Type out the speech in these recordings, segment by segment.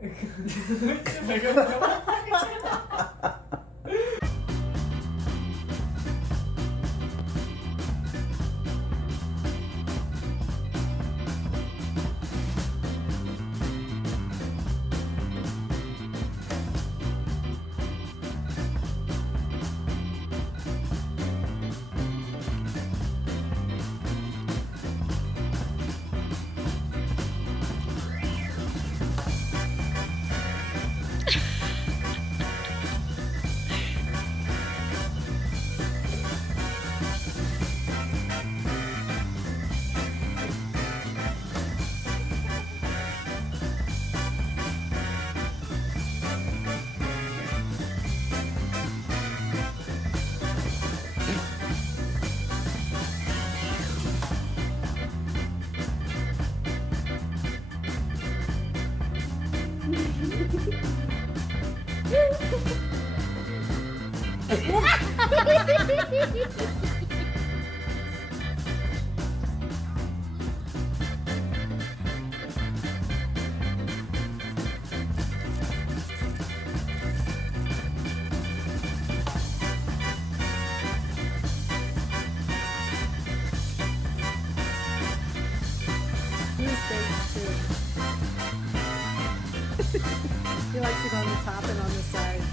He likes it on the top and on the sides.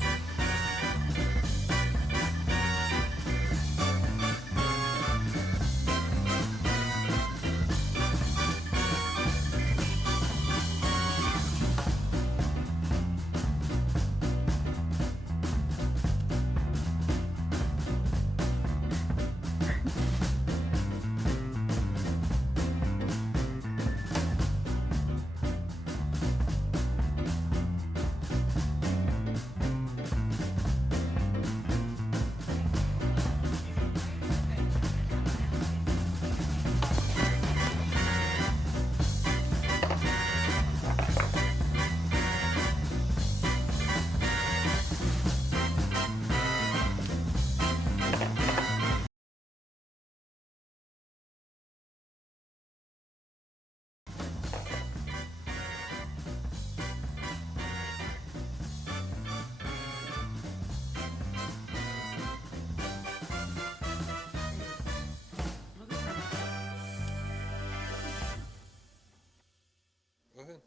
Go ahead.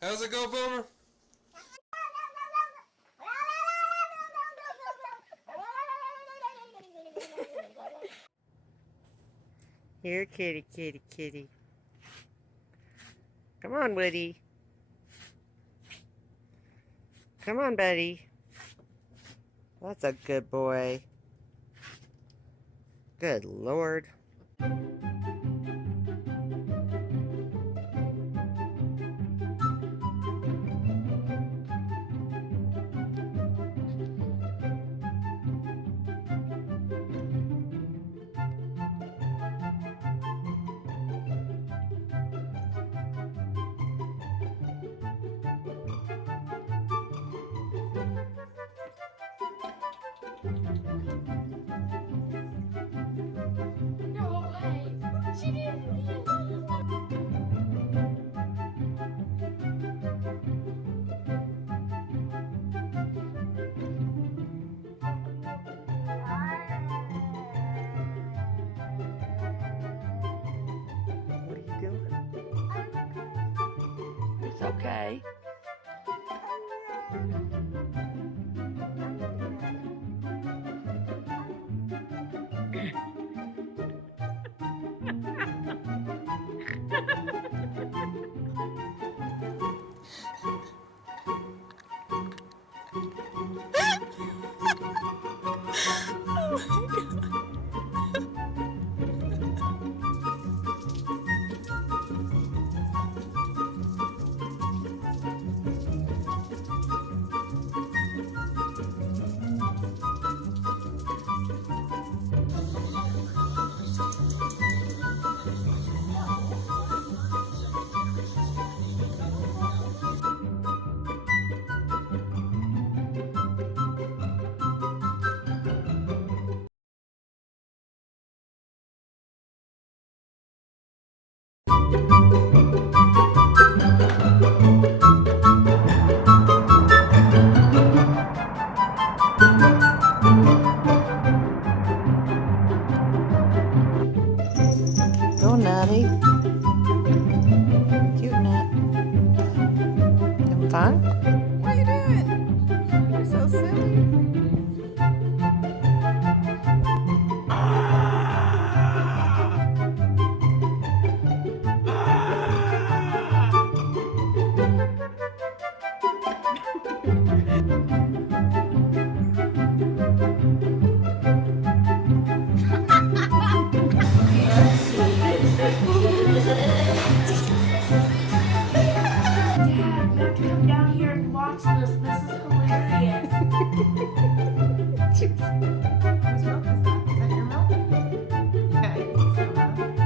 How's it go, Boomer? Here, kitty, kitty, kitty. Come on, Woody. Come on, buddy. That's a good boy. Good Lord. It's okay. Go nutty. Cute nut. Having fun? What are you doing? You're so silly. Dad, you have to come down here and watch this. This is hilarious. Whose milk is that? Is that your milk? Yeah, I think so, huh?